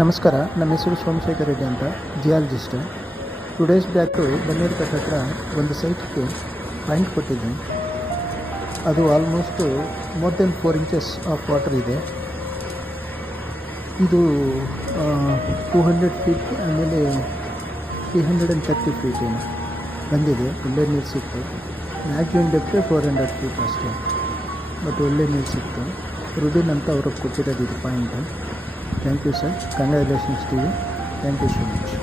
ನಮಸ್ಕಾರ. ನಮ್ಮ ಹೆಸರು ಸೋಮಶೇಖರ್ ರೆಡ್ಡಿ ಅಂತ, ಜಿಯಾಲಜಿಸ್ಟ್. 2 ಡೇಸ್ ಬ್ಯಾಕು ಬನ್ನೇರುಕಟ್ಟೆ ಹತ್ರ ಒಂದು ಸೈಟ್ಗೆ ಪಾಯಿಂಟ್ ಕೊಟ್ಟಿದ್ದೆ. ಅದು almost more than 4 inches of water ಇದೆ. ಇದು 200 ಫೀಟ್ ಆಮೇಲೆ 330 ಫೀಟ್ ಏನು ಬಂದಿದೆ. ಒಳ್ಳೆ ನೀರು ಸಿಕ್ತು. ಮ್ಯಾಕ್ಸಿಮಮ್ ಡೆಪ್ತ್ 400 ಫೀಟ್ ಅಷ್ಟೇ, ಬಟ್ ಒಳ್ಳೆ ನೀರು ಸಿಕ್ತು. ರುಬಿನ್ ಅಂತ ಅವ್ರಿಗೆ ಕೊಟ್ಟಿರೋದು ಇದು point. Thank you sir. Congratulations to you. Thank you so much.